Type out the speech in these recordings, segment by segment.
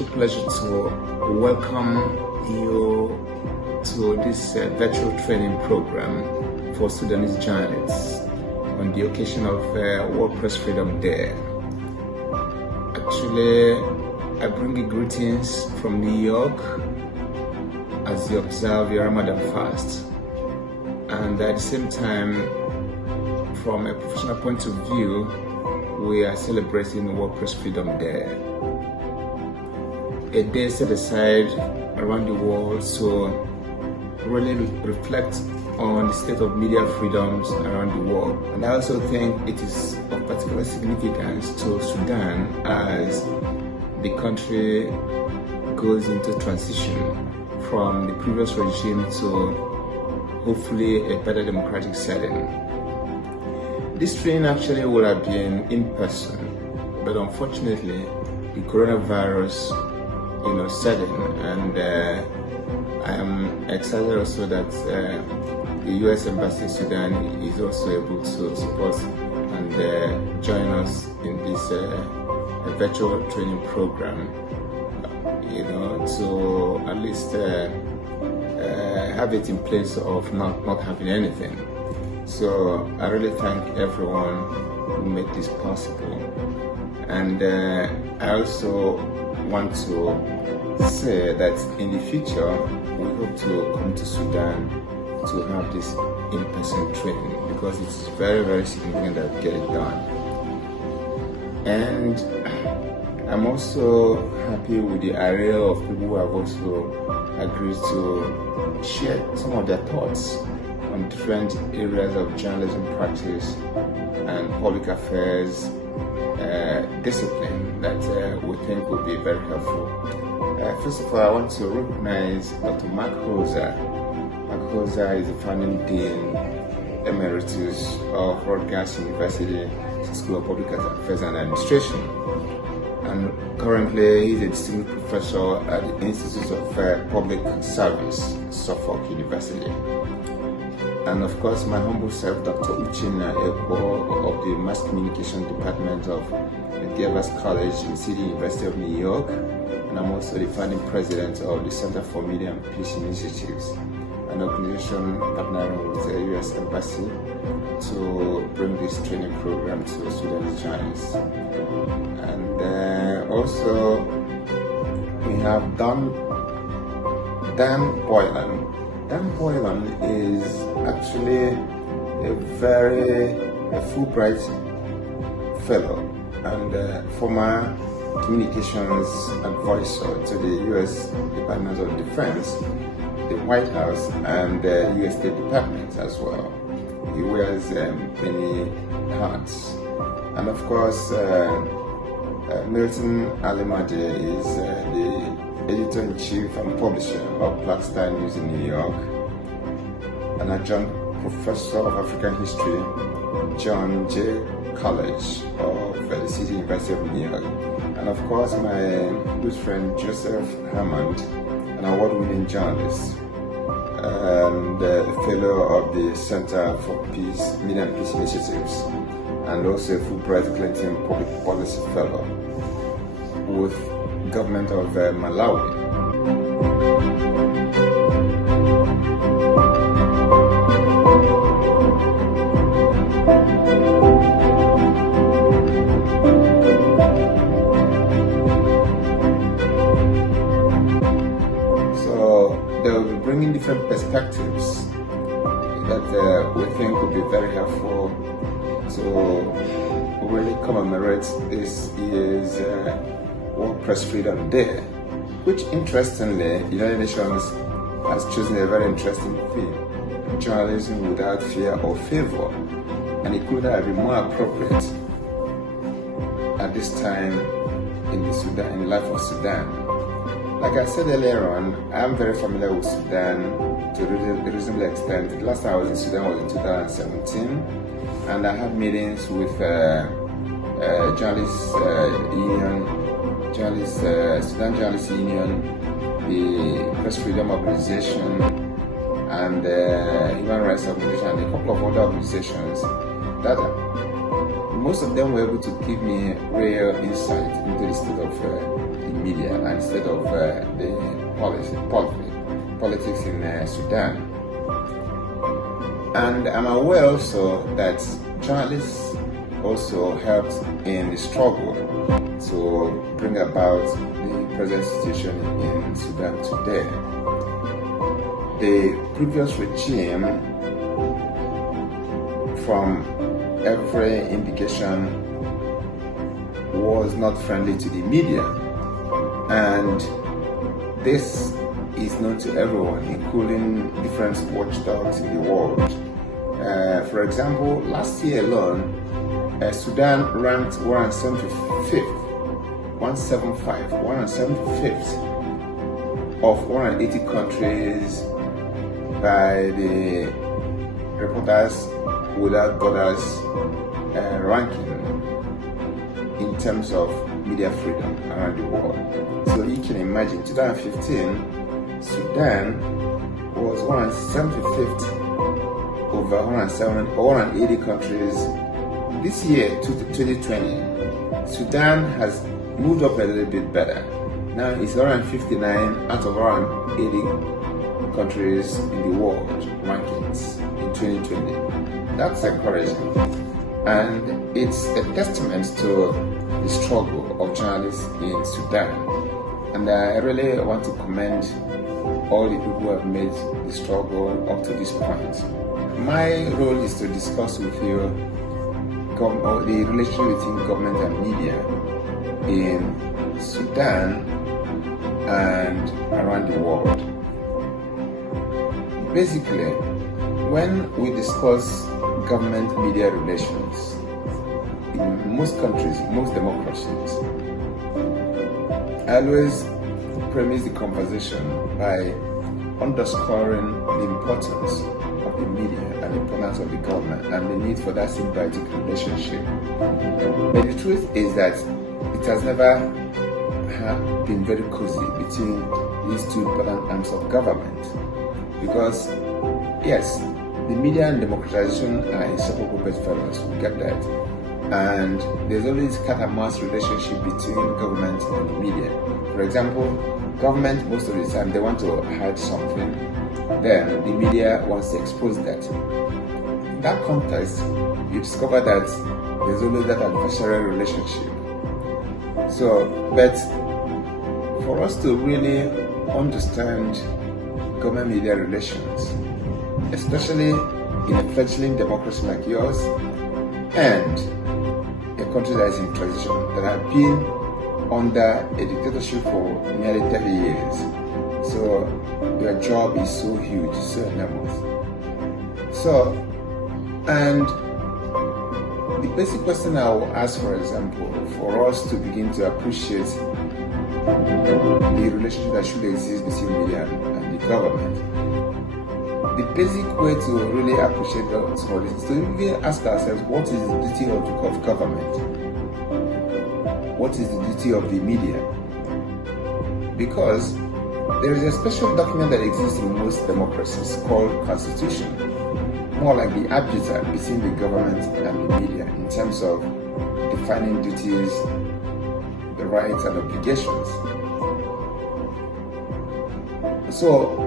special pleasure to welcome you to this virtual training program for Sudanese journalists on the occasion of World Press Freedom Day. Actually, I bring you greetings from New York as you observe your Ramadan fast, and at the same time, from a professional point of view, we are celebrating World Press Freedom Day, a day set aside around the world to really reflect on the state of media freedoms around the world. And I also think it is of particular significance to Sudan as the country goes into transition from the previous regime to hopefully a better democratic setting. This training actually would have been in person, but unfortunately the coronavirus set in, and I am excited also that the US Embassy in Sudan is also able to support and join us in this virtual training program, to at least have it in place of not having anything. So I really thank everyone who made this possible, and I also want to say that in the future we hope to come to Sudan to have this in-person training, because it's very, very significant that we get it done. And I'm also happy with the array of people who have also agreed to share some of their thoughts on different areas of journalism practice and public affairs discipline that we think will be very helpful. First of all, I want to recognize Dr. Mark Hoser. Mark Hoser is the founding dean emeritus of Rutgers University School of Public Affairs and Administration, and currently he's a distinguished professor at the Institute of Public Service, Suffolk University. And of course, my humble self, Dr. Uchenna Eko of the Mass Communication Department of Gavas College in City University of New York, and I'm also the founding president of the Center for Media and Peace Initiatives, an organization partnering with the US Embassy to bring this training program to Sudanese journalists. And also, we have Dan Boylan. Dan Boylan is actually a Fulbright fellow and former communications advisor to the U.S. Department of Defense, the White House, and the U.S. State Department as well. He wears many hats. And of course, Milton Alimade is the editor-in-chief and publisher of Blackstar News in New York, an adjunct professor of African history, John Jay College of the City University of New York, and of course my good friend Joseph Hammond, an award-winning journalist and a fellow of the Center for Peace, Media and Peace Initiatives, and also a Fulbright Clinton Public Policy Fellow with government of Malawi. So they will be bringing different perspectives that we think will be very helpful to really commemorate this year's World Press Freedom Day, which interestingly, the United Nations has chosen a very interesting theme: journalism without fear or favor, and it could have been more appropriate at this time in the life of Sudan. Like I said earlier on, I'm very familiar with Sudan to a reasonable extent. The last time I was in Sudan was in 2017, and I had meetings with Journalists Union, Sudan Journalists Union, the Press Freedom Organization, and Human Rights Organization, and a couple of other organizations that most of them were able to give me real insight into the state of the media and state of the politics in Sudan. And I'm aware also that journalists also helped in the struggle to bring about the present situation in Sudan today. The previous regime, from every indication, was not friendly to the media, and this is known to everyone, including different watchdogs in the world. For example, last year alone, Sudan ranked 175th of 180 countries by the Reporters Without Borders ranking in terms of media freedom around the world. So you can imagine, 2015, Sudan was 175th over 180 countries. This year, 2020, Sudan has moved up a little bit better. Now it's 159 out of 180 countries in the world rankings in 2020. That's encouraging, and it's a testament to the struggle of journalists in Sudan. And I really want to commend all the people who have made the struggle up to this point. My role is to discuss with you the relationship between government and media in Sudan and around the world. Basically, when we discuss government-media relations in most countries, most democracies, I always premise the conversation by underscoring the importance of the media and the importance of the government and the need for that symbiotic relationship. But the truth is that it has never been very cozy between these two important arms of government, because yes, the media and democratization are inseparable bedfellows, we get that, and there's always cat and mouse relationship between government and the media. For example, government most of the time they want to hide something, then the media wants to expose that. In that context, you discover that there's always that adversarial relationship. So, but for us to really understand government-media relations, especially in a fledgling democracy like yours and a country that is in transition, that have been under a dictatorship for nearly 30 years. So your job is so huge, so enormous. So, and the basic question I will ask, for example, for us to begin to appreciate the relationship that should exist between media and the government, the basic way to really appreciate that is to really ask ourselves, what is the duty of government? What is the duty of the media? Because there is a special document that exists in most democracies called Constitution, more like the arbiter between the government and the media in terms of defining duties, the rights and obligations. So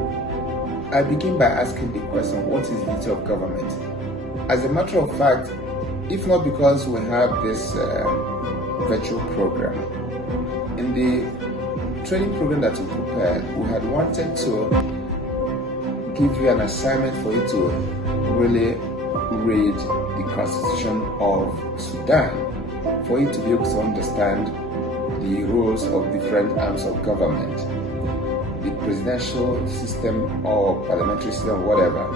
I begin by asking the question, what is the duty of government? As a matter of fact, if not because we have this virtual program, in the training program that we prepared, we had wanted to give you an assignment for you to really read the Constitution of Sudan, for you to be able to understand the roles of different arms of government, the presidential system or parliamentary system, whatever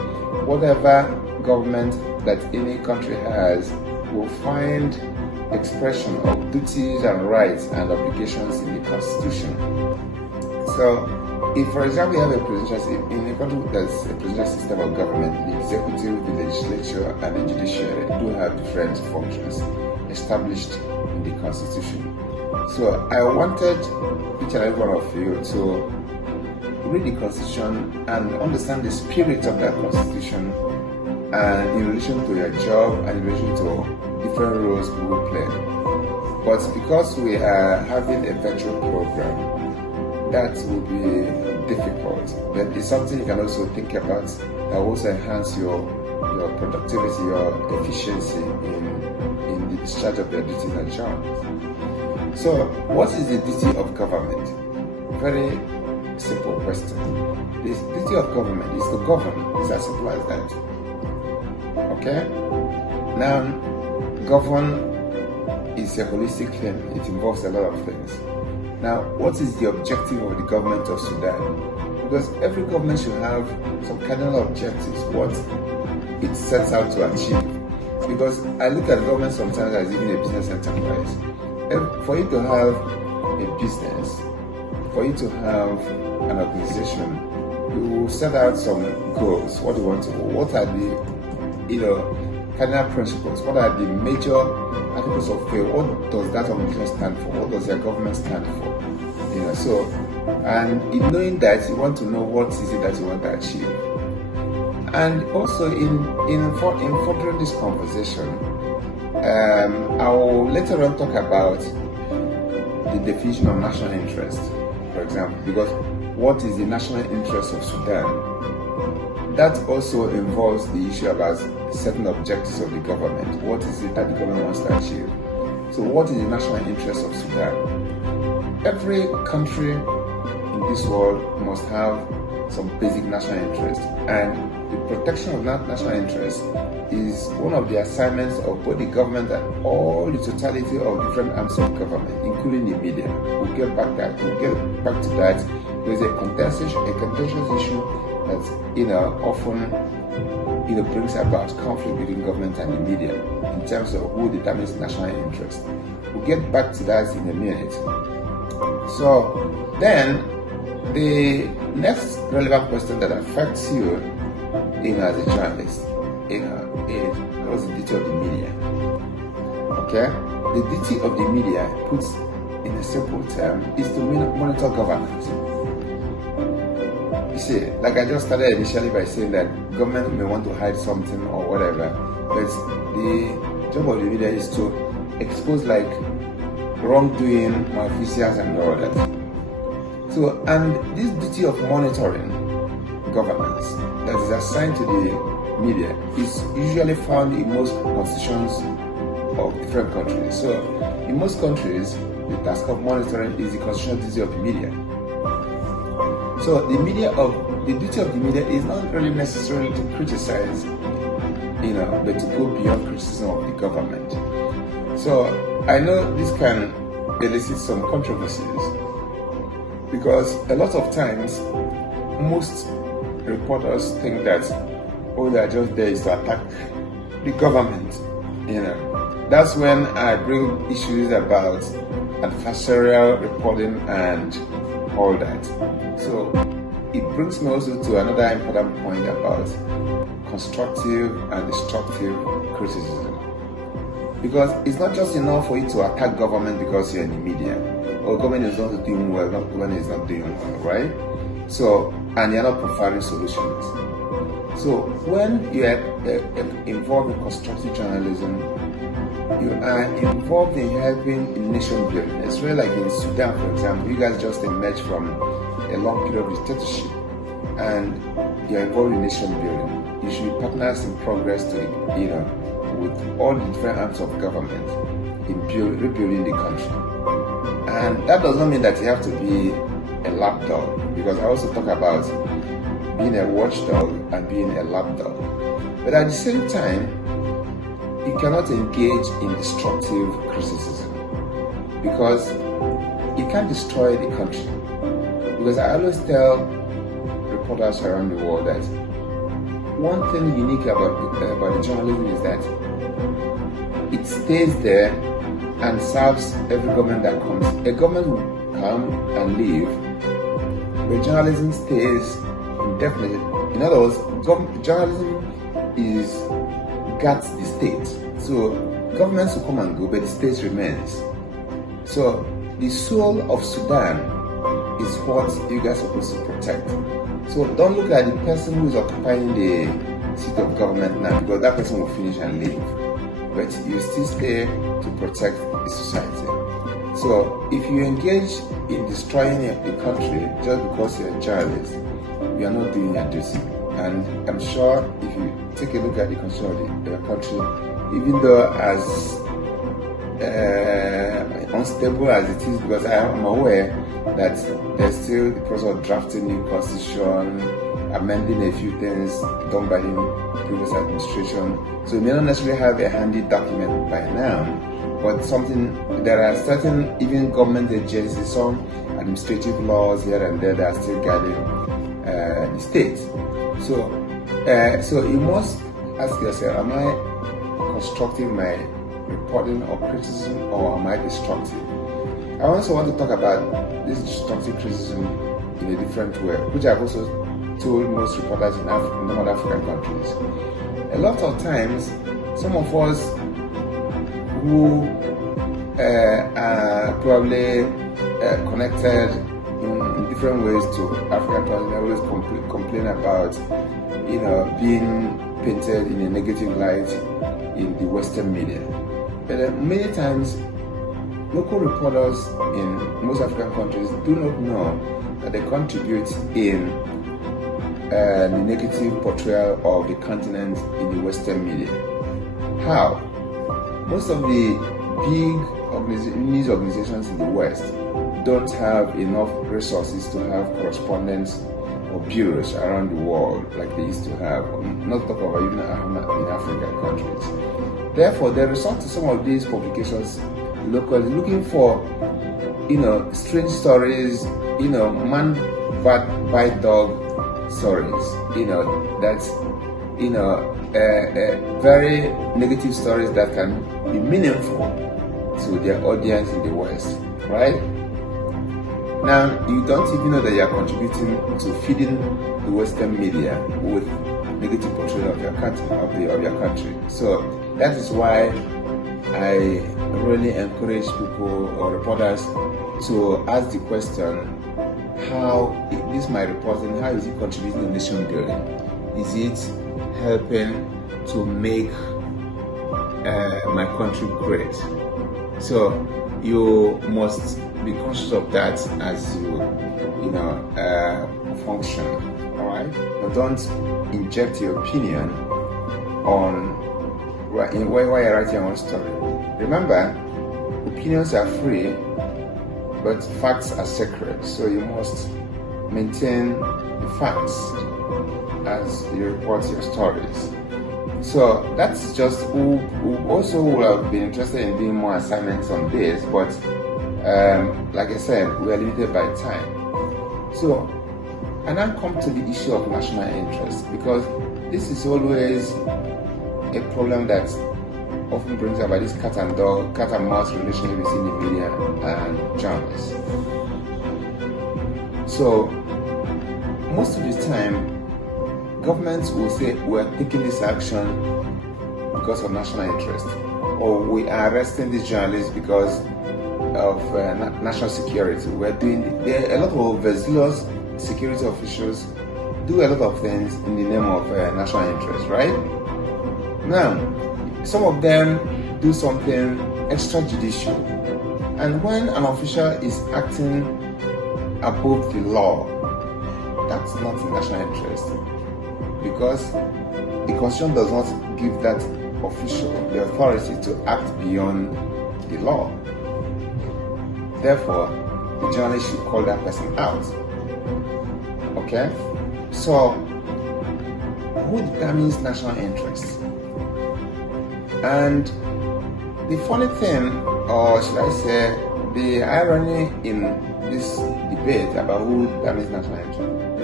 government that any country has will find expression of duties and rights and obligations in the Constitution. So, if, for example, you have a presidential, in a country that's a presidential system of government, the executive, the legislature, and the judiciary do have different functions established in the Constitution. So, I wanted each and every one of you to read the Constitution and understand the spirit of that Constitution, and in relation to your job and in relation to different roles we will play. But because we are having a virtual program, that will be difficult. But it's something you can also think about that will also enhance your productivity, your efficiency in the discharge of your duties and jobs. So, what is the duty of government? Very simple question. The duty of government is to govern. It's as simple as that. Okay? Now, govern is a holistic thing. It involves a lot of things. Now, what is the objective of the government of Sudan? Because every government should have some cardinal objectives, what it sets out to achieve. Because I look at government sometimes as even a business enterprise. For you to have a business, for you to have an organization, you set out some goals. What do you want to do? What are the cardinal principles? What are the major articles of faith? What does that organization stand for? What does your government stand for? So, and in knowing that, you want to know what is it that you want to achieve. And also in furthering this conversation, I will later on talk about the definition of national interest, for example, because what is the national interest of Sudan? That also involves the issue about certain objectives of the government. What is it that the government wants to achieve? So what is the national interest of Sudan? Every country in this world must have some basic national interest, and the protection of that national interest is one of the assignments of both the government and all the totality of different arms of government, including the media. We'll get back to that. There's a contentious issue that often brings about conflict between government and the media in terms of who determines national interest. We'll get back to that in a minute. So then the next relevant question that affects you as a journalist is what's the duty of the media. Okay? The duty of the media, put in a simple term, is to monitor governance. You see, like I just started initially by saying that government may want to hide something or whatever, but the job of the media is to expose like wrongdoing, malfeasance and all that. So, and this duty of monitoring governance that is assigned to the media is usually found in most constitutions of different countries. So, in most countries, the task of monitoring is the constitutional duty of the media. So, the duty of the media is not really necessarily to criticize, but to go beyond criticism of the government. So, I know this can elicit some controversies, because a lot of times, most reporters think that, they are just there to attack the government. That's when I bring issues about adversarial reporting and all that. So it brings me also to another important point about constructive and destructive criticism. Because it's not just enough for you to attack government because you're in the media. Or government is not doing well, government is not doing well, right? So, and you're not providing solutions. So, when you are involved in constructive journalism, you are involved in helping in nation building. Especially like in Sudan, for example, you guys just emerged from a long period of dictatorship, and you're involved in nation building. You should be partners in progress with all the different arms of government in rebuilding the country. And that does not mean that you have to be a lapdog, because I also talk about being a watchdog and being a lapdog. But at the same time, you cannot engage in destructive criticism, because you can't destroy the country. Because I always tell reporters around the world that one thing unique about the journalism is that it stays there and serves every government that comes. A government will come and leave, but journalism stays indefinitely. In other words, journalism guards the state. So governments will come and go, but the state remains. So the soul of Sudan is what you guys are supposed to protect. So don't look at the person who is occupying the seat of government now, because that person will finish and leave. but you still stay to protect the society. So if you engage in destroying a country just because you're a journalist, you are not doing your duty. And I'm sure if you take a look at the constitution of the country, even though as unstable as it is, because I am aware that there's still the process of drafting new constitution, amending a few things done by the previous administration. So we may not necessarily have a handy document by now, but there are certain even government agencies, some administrative laws here and there that are still guiding the state. So you must ask yourself, am I constructing my reporting or criticism, or am I destructive? I also want to talk about this destructive criticism in a different way, which I've also told most reporters in other African countries. A lot of times, some of us who are probably connected in different ways to African countries always complain about, being painted in a negative light in the Western media. But many times, local reporters in most African countries do not know that they contribute in the negative portrayal of the continent in the Western media. How? Most of the big news organizations in the West don't have enough resources to have correspondents or bureaus around the world like they used to have, not talk about even in African countries. Therefore, they resort to some of these publications locally, looking for, strange stories, man bite dog stories, that's, very negative stories that can be meaningful to their audience in the West, right? Now, you don't even know that you are contributing to feeding the Western media with negative portrayal of your country. So that is why I really encourage people or reporters to ask the question, how is my reporting, how is it contributing to nation building? Is it helping to make my country great? So you must be conscious of that as you function. All right, but don't inject your opinion on why you're writing your own story. Remember, opinions are free, but facts are sacred. So you must maintain the facts as you report your stories. So that's just who also will have been interested in doing more assignments on this, but like I said, we are limited by time. So, and now come to the issue of national interest, because this is always a problem that often brings about this cat and mouse relationship between the media and journalists. So, most of the time, governments will say we are taking this action because of national interest, or we are arresting these journalists because of national security. We're doing a lot of overzealous security officials do a lot of things in the name of national interest, right? Now, some of them do something extrajudicial, and when an official is acting above the law, that's not in national interest, because the Constitution does not give that official the authority to act beyond the law. Therefore, the journalist should call that person out. Okay? So, who determines national interest? And the funny thing, or should I say, the irony in this debate about who determines national interest.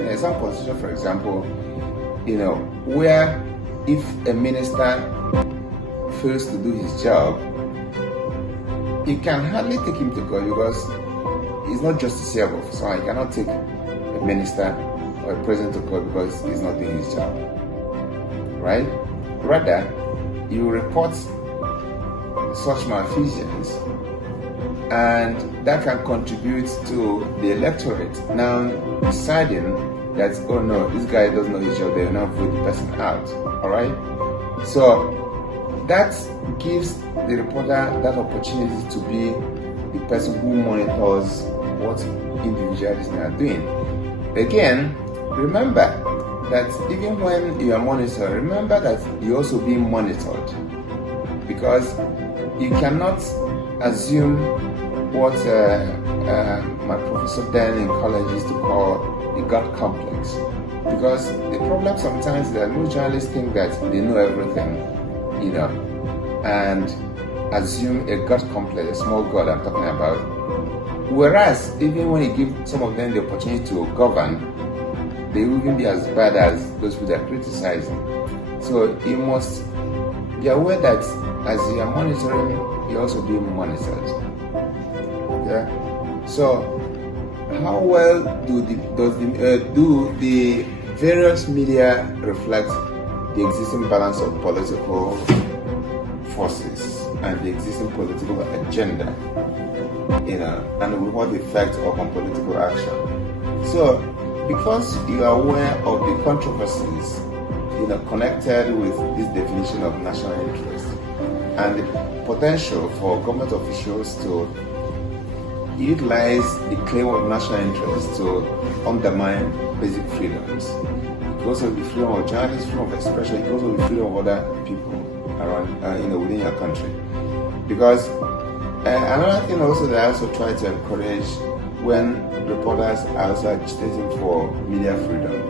In some constitution, for example, where if a minister fails to do his job, you can hardly take him to court because he's not justiciable. So you cannot take a minister or a president to court because he's not doing his job, right? Rather, you report such malfeasance, and that can contribute to the electorate now deciding that, oh no, this guy doesn't know his job, they will not vote the person out. All right. So that gives the reporter that opportunity to be the person who monitors what individuals are doing. Again, remember that even when you are monitored, remember that you're also being monitored, because you cannot assume what my professor then in college used to call the God complex. Because the problem sometimes is that most journalists think that they know everything, and assume a God complex, a small God I'm talking about. Whereas, even when you give some of them the opportunity to govern, they will even be as bad as those who are criticizing. So you must be aware that as you are monitoring, you're also being monitored. Okay? So, how well do the various media reflect the existing balance of political forces and the existing political agenda, and what the effect on political action? So, because you are aware of the controversies, connected with this definition of national interest and the potential for government officials to utilize the claim of national interest to undermine basic freedoms. It goes with the freedom of journalists, freedom of expression, it goes with the freedom of other people around, within your country. Because another thing also that I also try to encourage when reporters are also agitating for media freedom,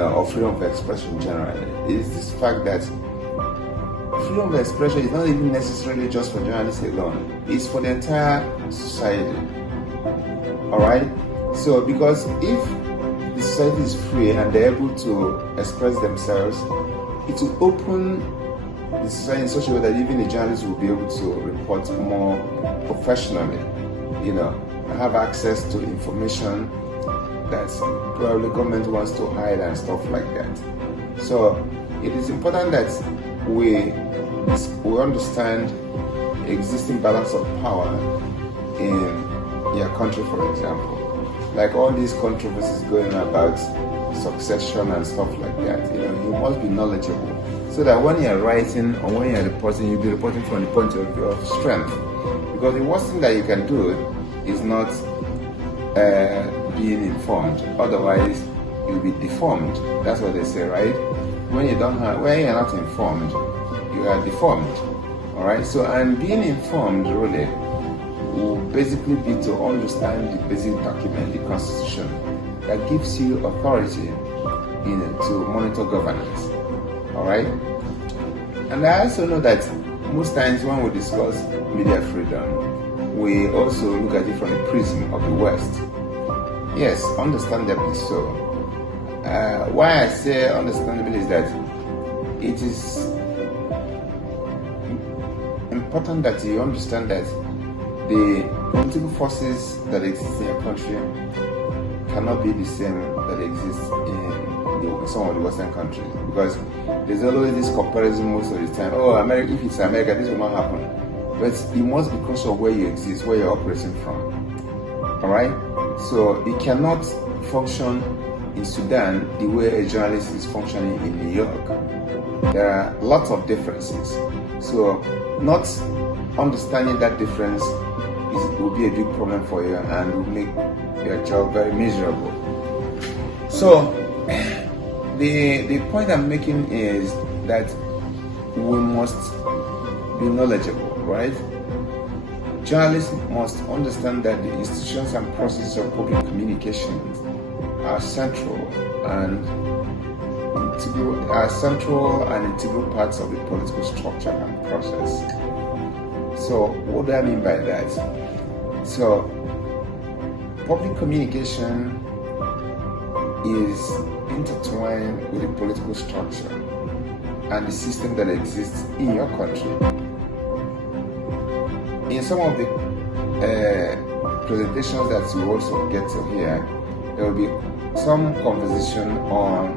or freedom of expression generally, is this fact that freedom of expression is not even necessarily just for journalists alone. It's for the entire society. Alright? So, because if the society is free and they're able to express themselves, it will open the society in such a way that even the journalists will be able to report more professionally, have access to information that probably government wants to hide and stuff like that. So, it is important that we understand existing balance of power in your country, for example. Like all these controversies going about succession and stuff like that, you must be knowledgeable so that when you're writing or when you're reporting, you'll be reporting from the point of view of strength. Because the worst thing that you can do is not being informed. Otherwise, you'll be deformed. That's what they say, right? When you're not informed, you are deformed. Alright, so and being informed really will basically be to understand the basic document, the Constitution, that gives you authority to monitor governance. Alright? And I also know that most times when we discuss media freedom, we also look at it from the prism of the West. Yes, understandably so. Why I say understandably is that it is important that you understand that the political forces that exist in your country cannot be the same that exist in some of the Western countries, because there's always this comparison most of the time. Oh, America, if it's America, this will not happen. But it must be because of where you exist, where you're operating from. Alright? So you cannot function in Sudan the way a journalist is functioning in New York. There are lots of differences. So not understanding that difference will be a big problem for you and will make your job very miserable. So the point I'm making is that we must be knowledgeable, right? Journalists must understand that the institutions and processes of public communications are central and integral parts of the political structure and process. So what do I mean by that? So public communication is intertwined with the political structure and the system that exists in your country. In some of the presentations that you also get to hear, there will be some conversation on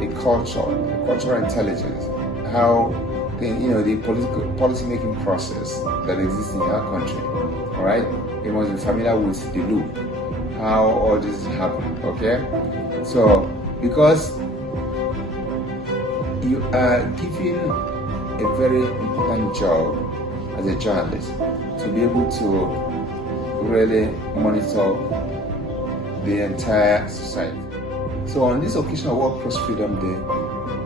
the cultural intelligence, how the political policy-making process that exists in our country. All right, you must be familiar with the loop, how all this happen. Okay, so because you are giving a very important job as a journalist to be able to really monitor the entire society. So on this occasion of World Press Freedom Day,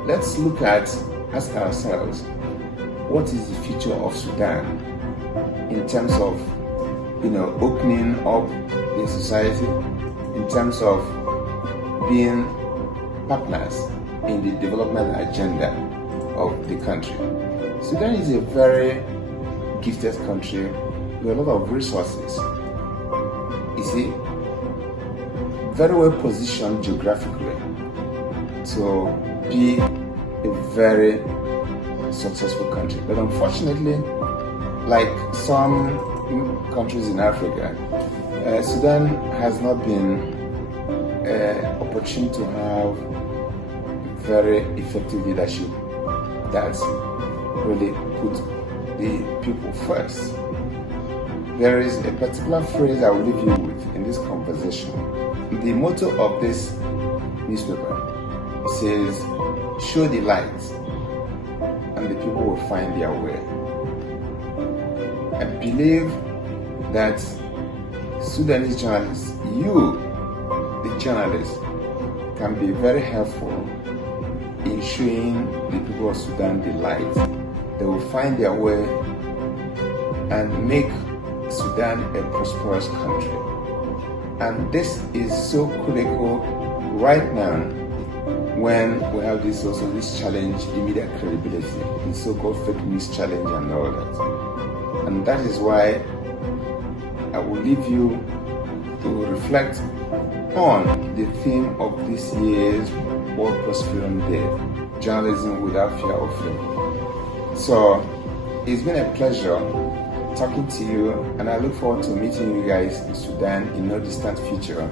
let's ask ourselves, what is the future of Sudan in terms of, opening up the society, in terms of being partners in the development agenda of the country. Sudan is a very gifted country with a lot of resources. You see, very well positioned geographically to be a very successful country. But unfortunately, like some countries in Africa, Sudan has not been opportune to have very effective leadership that really put the people first. There is a particular phrase I will leave you with in this conversation. The motto of this newspaper says, "Show the light and the people will find their way." I believe that Sudanese journalists, you, the journalists, can be very helpful in showing the people of Sudan the light. They will find their way and make Sudan a prosperous country. And this is so critical right now when we have this challenge in media credibility, the so-called fake news challenge and all that. And that is why I will leave you to reflect on the theme of this year's World Press Freedom Day, journalism without fear or favor. So it's been a pleasure talking to you, and I look forward to meeting you guys in Sudan in no distant future.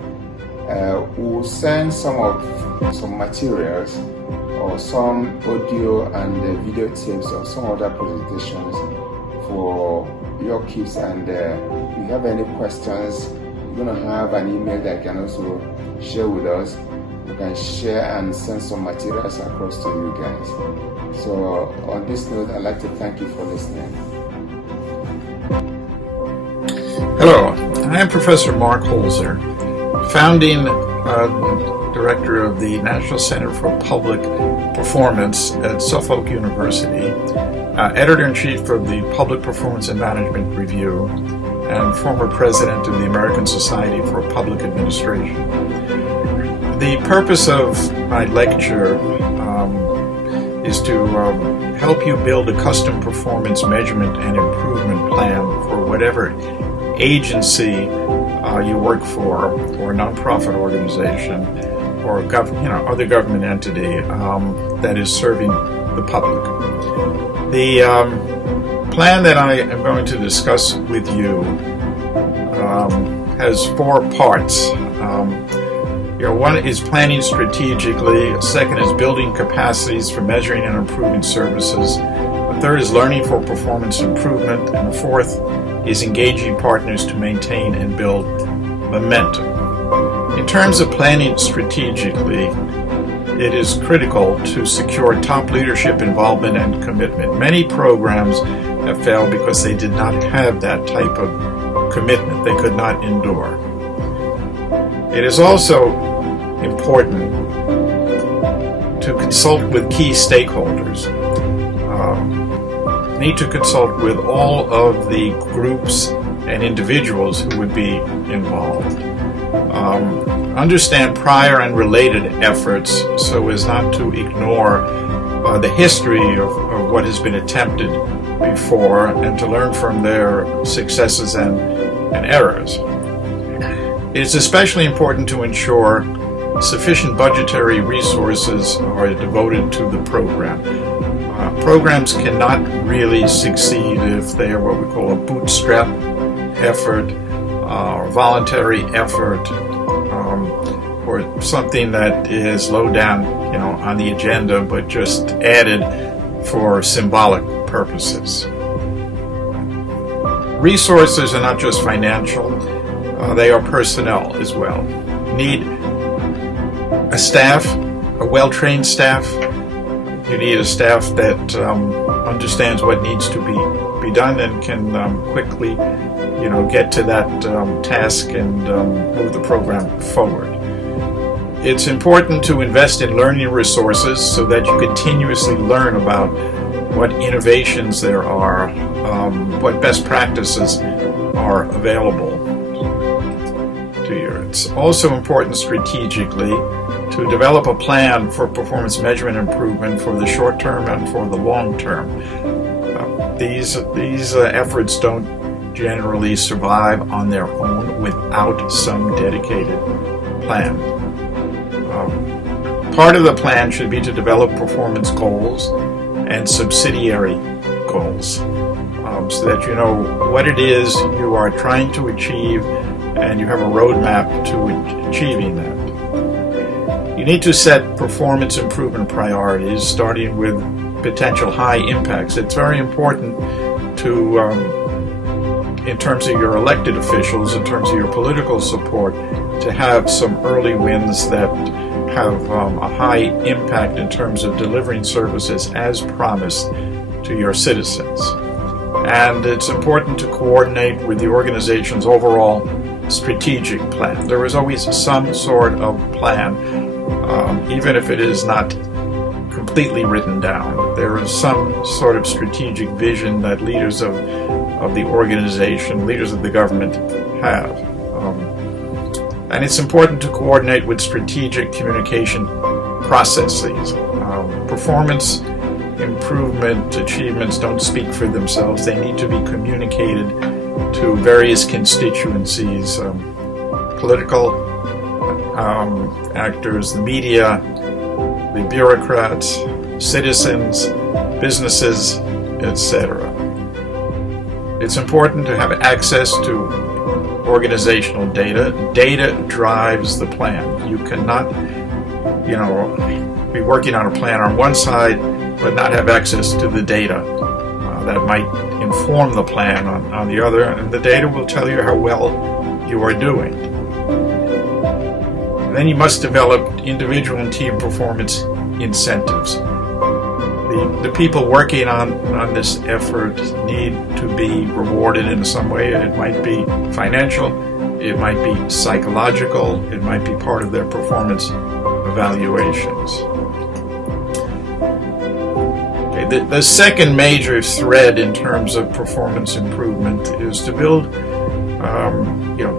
We'll send some materials or some audio and video tapes or some other presentations for your kids, and if you have any questions, you're going to have an email that you can also share with us. We can share and send some materials across to you guys. So on this note, I'd like to thank you for listening. Hello, I am Professor Mark Holzer, founding director of the National Center for Public Performance at Suffolk University, editor-in-chief of the Public Performance and Management Review, and former president of the American Society for Public Administration. The purpose of my lecture is to help you build a custom performance measurement and improvement plan for whatever agency you work for, or a nonprofit organization, or other government entity that is serving the public. The plan that I am going to discuss with you has 4 parts. One is planning strategically. Second is building capacities for measuring and improving services. The third is learning for performance improvement. And the fourth is engaging partners to maintain and build momentum. In terms of planning strategically, it is critical to secure top leadership involvement and commitment. Many programs have failed because they did not have that type of commitment. They could not endure. It is also important to consult with key stakeholders. Need to consult with all of the groups and individuals who would be involved. Understand prior and related efforts so as not to ignore the history of what has been attempted before, and to learn from their successes and errors. It is especially important to ensure sufficient budgetary resources are devoted to the program. Programs cannot really succeed if they are what we call a bootstrap effort, voluntary effort, or something that is low down, on the agenda, but just added for symbolic purposes. Resources are not just financial, they are personnel as well. Need a staff, a well-trained staff. You need a staff that understands what needs to be done and can quickly, get to that task and move the program forward. It's important to invest in learning resources so that you continuously learn about what innovations there are, what best practices are available to you. It's also important strategically to develop a plan for performance measurement improvement for the short term and for the long term. These efforts don't generally survive on their own without some dedicated plan. Part of the plan should be to develop performance goals and subsidiary goals, so that you know what it is you are trying to achieve and you have a roadmap to achieving that. You need to set performance improvement priorities, starting with potential high impacts. It's very important to, in terms of your elected officials, in terms of your political support, to have some early wins that have a high impact in terms of delivering services as promised to your citizens. And it's important to coordinate with the organization's overall strategic plan. There is always some sort of plan, even if it is not completely written down. There is some sort of strategic vision that leaders of the organization, leaders of the government have. And it's important to coordinate with strategic communication processes. Performance improvement achievements don't speak for themselves. They need to be communicated to various constituencies, political actors, the media, the bureaucrats, citizens, businesses, etc. It's important to have access to organizational data. Data drives the plan. You cannot, be working on a plan on one side but not have access to the data that might inform the plan on the other, and the data will tell you how well you are doing. And then you must develop individual and team performance incentives. The people working on this effort need to be rewarded in some way. It might be financial, it might be psychological, it might be part of their performance evaluations. Okay, the second major thread in terms of performance improvement is to build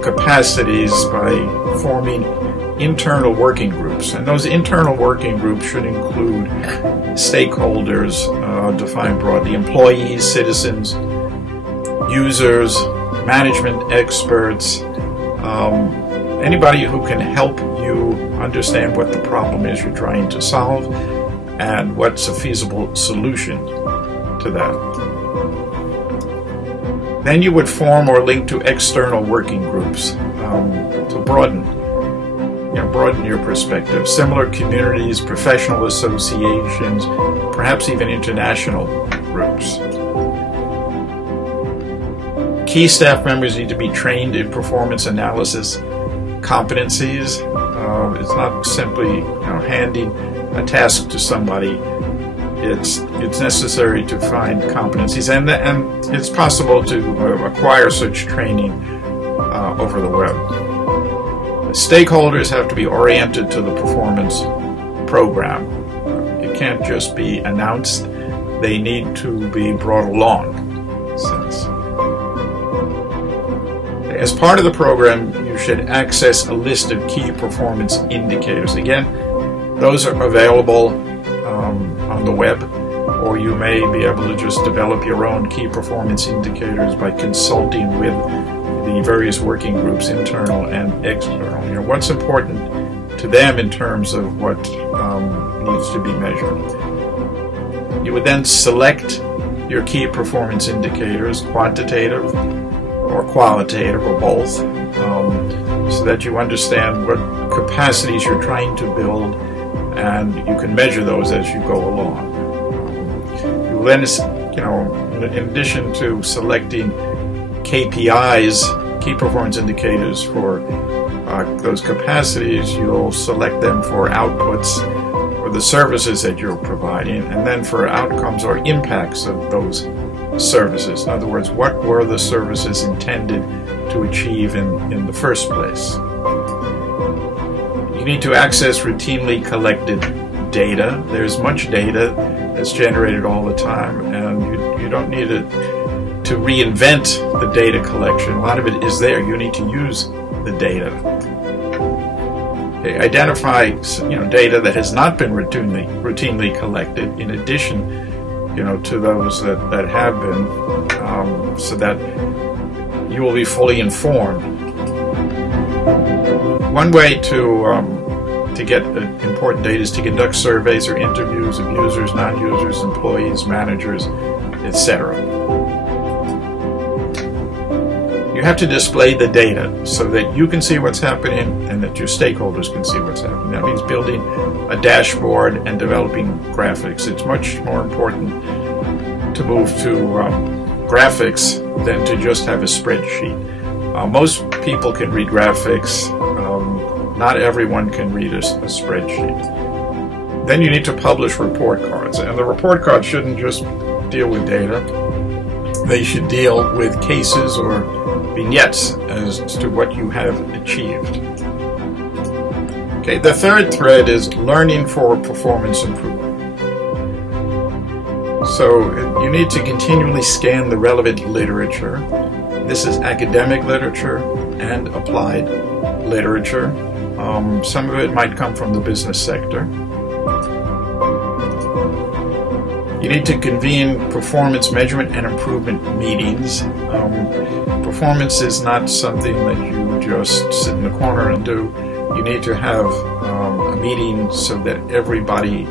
capacities by forming internal working groups, and those internal working groups should include stakeholders defined broadly: employees, citizens, users, management experts, anybody who can help you understand what the problem is you're trying to solve and what's a feasible solution to that. Then you would form or link to external working groups to broaden your perspective. Similar communities, professional associations, perhaps even international groups. Key staff members need to be trained in performance analysis competencies. It's not simply handing a task to somebody. It's necessary to find competencies, and it's possible to acquire such training over the web. Stakeholders have to be oriented to the performance program. It can't just be announced. They need to be brought along, in a sense. As part of the program, you should access a list of key performance indicators. Again, those are available on the web, or you may be able to just develop your own key performance indicators by consulting with the various working groups, internal and external. What's important to them in terms of what needs to be measured. You would then select your key performance indicators, quantitative or qualitative or both, so that you understand what capacities you're trying to build, and you can measure those as you go along. You will then, in addition to selecting KPIs, key performance indicators for those capacities, you'll select them for outputs, or the services that you're providing, and then for outcomes or impacts of those services. In other words, what were the services intended to achieve in the first place? You need to access routinely collected data. There's much data that's generated all the time, and you don't need to reinvent the data collection. A lot of it is there. You need to use the data. Okay, identify data that has not been routinely collected in addition to those that have been, so that you will be fully informed. One way to get important data is to conduct surveys or interviews of users, non-users, employees, managers, etc. You have to display the data so that you can see what's happening and that your stakeholders can see what's happening. That means building a dashboard and developing graphics. It's much more important to move to graphics than to just have a spreadsheet. Most people can read graphics. Not everyone can read a spreadsheet. Then you need to publish report cards. And the report cards shouldn't just deal with data. They should deal with cases or vignettes as to what you have achieved. Okay, the third thread is learning for performance improvement. So you need to continually scan the relevant literature. This is academic literature and applied literature. Some of it might come from the business sector. You need to convene performance measurement and improvement meetings. Performance is not something that you just sit in the corner and do. You need to have a meeting so that everybody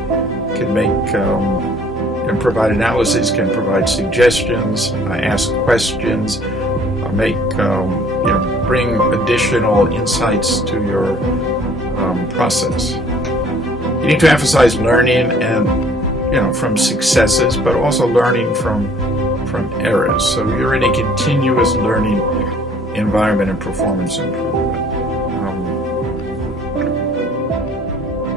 can make and provide analyses, can provide suggestions, ask questions, bring additional insights to your process. You need to emphasize learning and from successes, but also learning from errors. So you're in a continuous learning environment and performance improvement.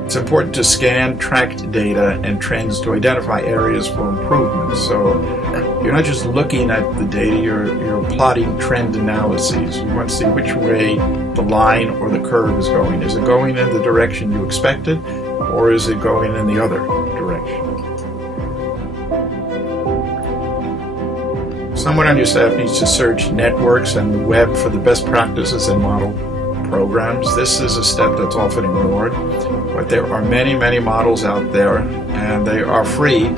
It's important to scan tracked data and trends to identify areas for improvement. So you're not just looking at the data, you're plotting trend analyses. You want to see which way the line or the curve is going. Is it going in the direction you expected, or is it going in the other direction? Someone on your staff needs to search networks and the web for the best practices and model programs. This is a step that's often ignored, but there are many, many models out there, and they are free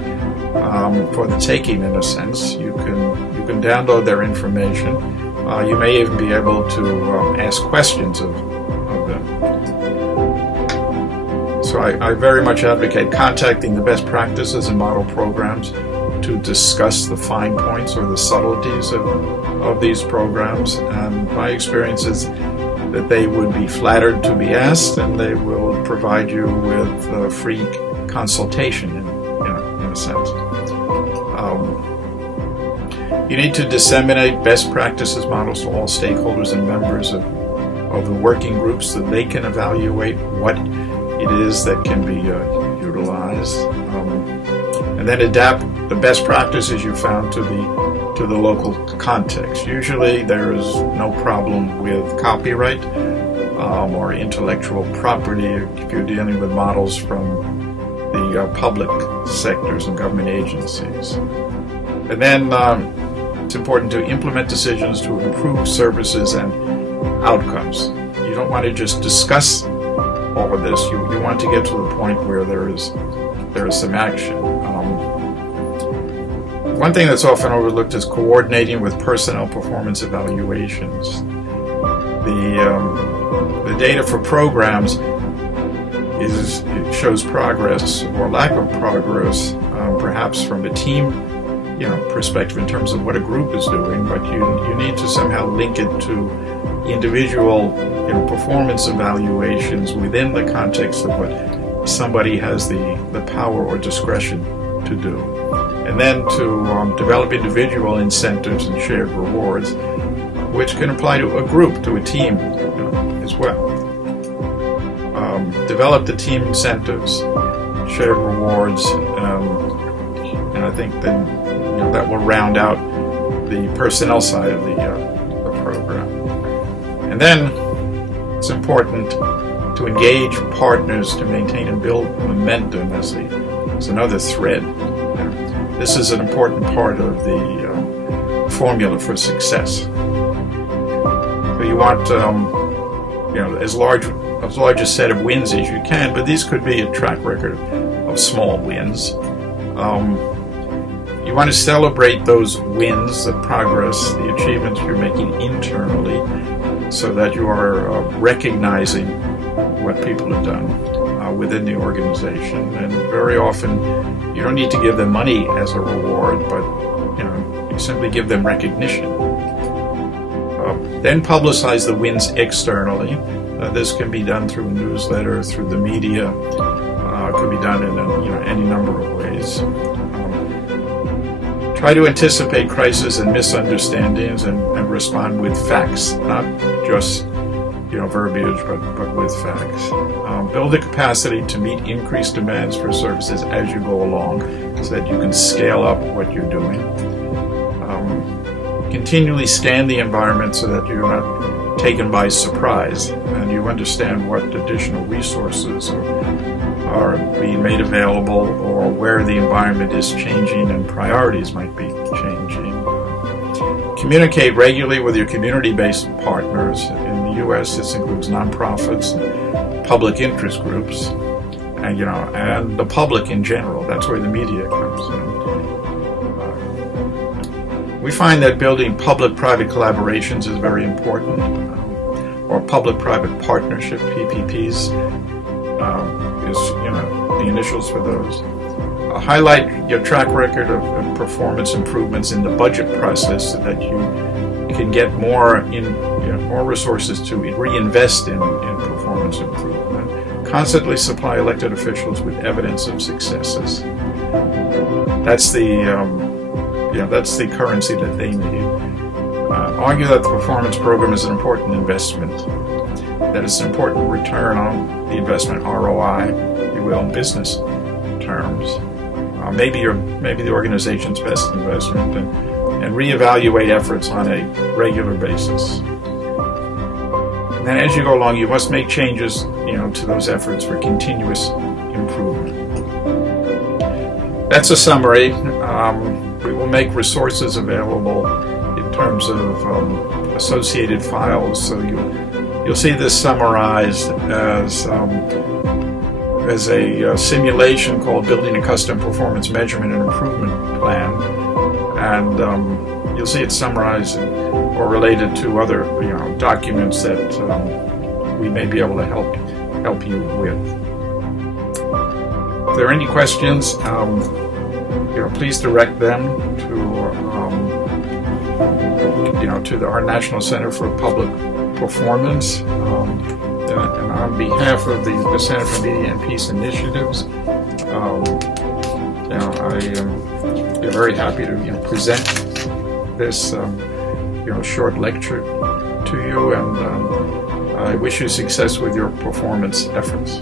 for the taking, in a sense. You can download their information. You may even be able to ask questions of them. So I very much advocate contacting the best practices and model programs to discuss the fine points or the subtleties of these programs. And my experience is that they would be flattered to be asked, and they will provide you with free consultation in a sense. You need to disseminate best practices models to all stakeholders and members of the working groups so they can evaluate what it is that can be utilized, and then adapt the best practices you found to the local context. Usually there is no problem with copyright or intellectual property if you're dealing with models from the public sectors and government agencies. And then it's important to implement decisions to improve services and outcomes. You don't want to just discuss all of this. You want to get to the point where there is some action. One thing that's often overlooked is coordinating with personnel performance evaluations. The data for programs it shows progress or lack of progress, perhaps from a team perspective in terms of what a group is doing, but you need to somehow link it to individual performance evaluations within the context of what somebody has the power or discretion to do. And then to develop individual incentives and shared rewards, which can apply to a group, to a team as well. Develop the team incentives. shared rewards, and I think then that will round out the personnel side of the program. And then it's important to engage partners to maintain and build momentum as another thread. This is an important part of the formula for success. So you want as large a set of wins as you can, but these could be a track record of small wins. You want to celebrate those wins, the progress, the achievements you're making internally, so that you are recognizing what people have done within the organization. And very often, you don't need to give them money as a reward, but you simply give them recognition. Then publicize the wins externally. This can be done through a newsletter, through the media. It could be done in any number of ways. Try to anticipate crises and misunderstandings and respond with facts, not just verbiage, but with facts. Build the capacity to meet increased demands for services as you go along, so that you can scale up what you're doing. Continually scan the environment so that you're not taken by surprise and you understand what additional resources are being made available, or where the environment is changing and priorities might be changing. Communicate regularly with your community-based partners. In the U.S., this includes nonprofits, public interest groups, and the public in general. That's where the media comes in. We find that building public-private collaborations is very important, or public-private partnership, PPPs, is the initials for those. Highlight your track record of performance improvements in the budget process, so that you can get more resources to reinvest in performance improvement. Constantly supply elected officials with evidence of successes. That's the currency that they need. Argue that the performance program is an important investment, that it's an important return on the investment, ROI, if you will, in business terms. Maybe the organization's best investment, and reevaluate efforts on a regular basis. And then as you go along, you must make changes, to those efforts for continuous improvement. That's a summary. We will make resources available in terms of associated files, so you'll see this summarized as a simulation called Building a Custom Performance Measurement and Improvement Plan, and you'll see it summarized or related to other documents that we may be able to help you with. If there are any questions, please direct them to our National Center for Public Performance. And on behalf of the Center for Media and Peace Initiatives, I am very happy to present this short lecture to you, and I wish you success with your performance efforts.